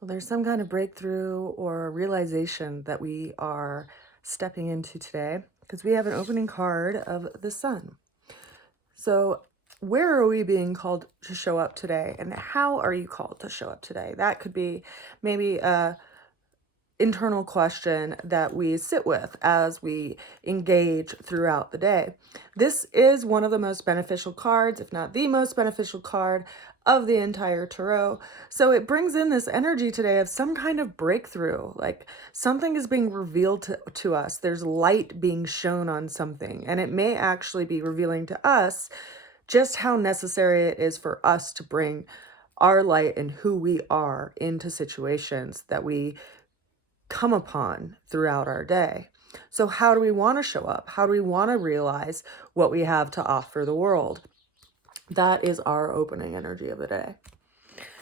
Well, there's some kind of breakthrough or realization that we are stepping into today because we have an opening card of the sun. So, where are we being called to show up today, and how are you called to show up today? That could be maybe a internal question that we sit with as we engage throughout the day. This is one of the most beneficial cards, if not the most beneficial card of the entire tarot. So it brings in this energy today of some kind of breakthrough, like something is being revealed to us. There's light being shown on something, and it may actually be revealing to us just how necessary it is for us to bring our light and who we are into situations that we come upon throughout our day. So, how do we want to show up? How do we want to realize what we have to offer the world? That is our opening energy of the day.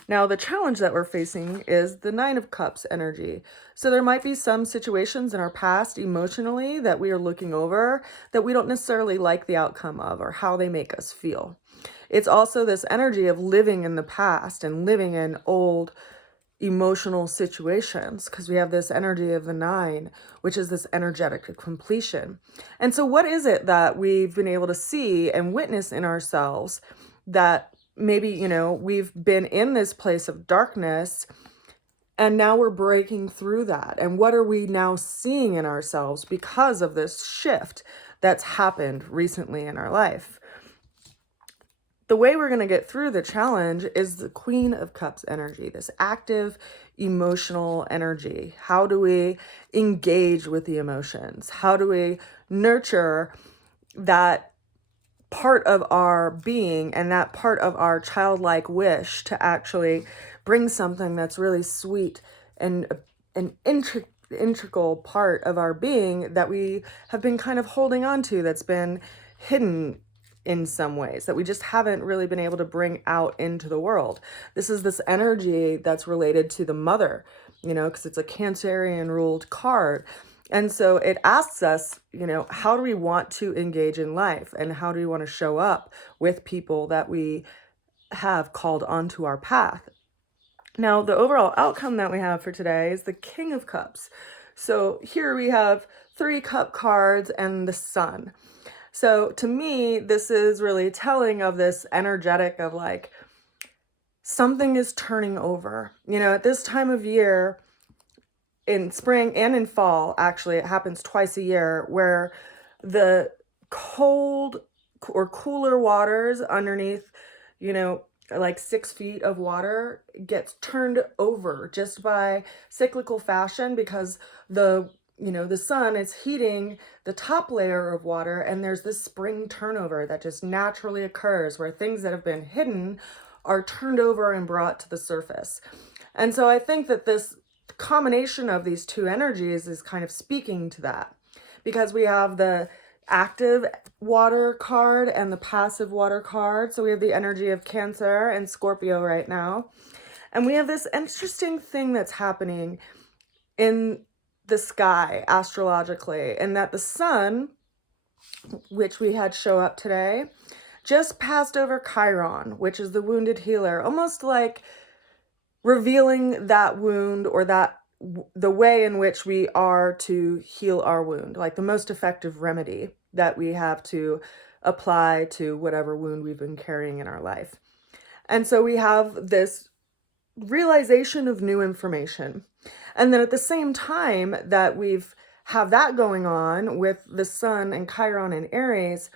Now, the challenge that we're facing is the Nine of Cups energy. So, there might be some situations in our past emotionally that we are looking over that we don't necessarily like the outcome of or how they make us feel. It's also this energy of living in the past and living in old emotional situations because we have this energy of the nine, which is this energetic completion. And so, what is it that we've been able to see and witness in ourselves that maybe, we've been in this place of darkness and now we're breaking through that? And what are we now seeing in ourselves because of this shift that's happened recently in our life? The way we're going to get through the challenge is the Queen of Cups energy, this active emotional energy. How do we engage with the emotions? How do we nurture that part of our being and that part of our childlike wish to actually bring something that's really sweet and an integral part of our being that we have been kind of holding on to, that's been hidden in some ways, that we just haven't really been able to bring out into the world. This is this energy that's related to the mother, because it's a Cancerian ruled card. And so it asks us, how do we want to engage in life, and how do we want to show up with people that we have called onto our path? Now, the overall outcome that we have for today is the King of Cups. So here we have 3 cup cards and the sun. So to me, this is really telling of this energetic of like something is turning over. At this time of year, in spring and in fall, actually, it happens twice a year, where the cold or cooler waters underneath, like 6 feet of water gets turned over just by cyclical fashion, because the sun is heating the top layer of water, and there's this spring turnover that just naturally occurs where things that have been hidden are turned over and brought to the surface. And so I think that this combination of these two energies is kind of speaking to that, because we have the active water card and the passive water card. So we have the energy of Cancer and Scorpio right now. And we have this interesting thing that's happening in the sky astrologically, and that the sun, which we had show up today, just passed over Chiron, which is the wounded healer, almost like revealing that wound, or that the way in which we are to heal our wound, like the most effective remedy that we have to apply to whatever wound we've been carrying in our life. And so we have this realization of new information. And then at the same time that have that going on with the sun and Chiron and Aries,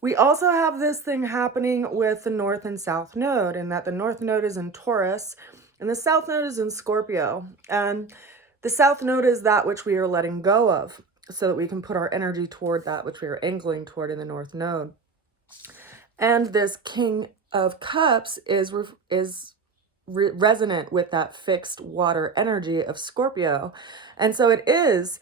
we also have this thing happening with the North and South Node, and that the North Node is in Taurus and the South Node is in Scorpio. And the South Node is that which we are letting go of, so that we can put our energy toward that which we are angling toward in the North Node. And this King of Cups is resonant with that fixed water energy of Scorpio. And so it is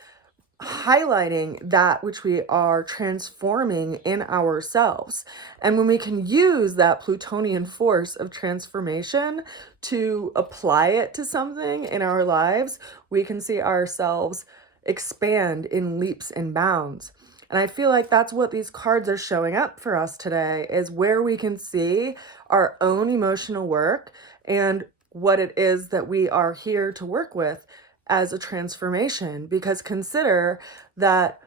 highlighting that which we are transforming in ourselves. And when we can use that Plutonian force of transformation to apply it to something in our lives, we can see ourselves expand in leaps and bounds. And I feel like that's what these cards are showing up for us today, is where we can see our own emotional work and what it is that we are here to work with as a transformation. Because consider that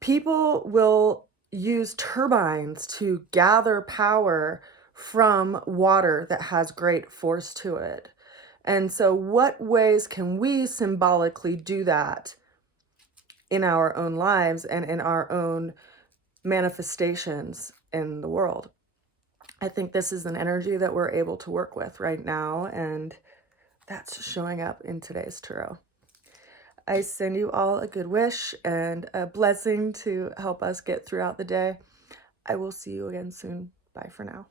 people will use turbines to gather power from water that has great force to it. And so what ways can we symbolically do that in our own lives and in our own manifestations in the world? I think this is an energy that we're able to work with right now, and that's showing up in today's tarot. I send you all a good wish and a blessing to help us get throughout the day. I will see you again soon. Bye for now.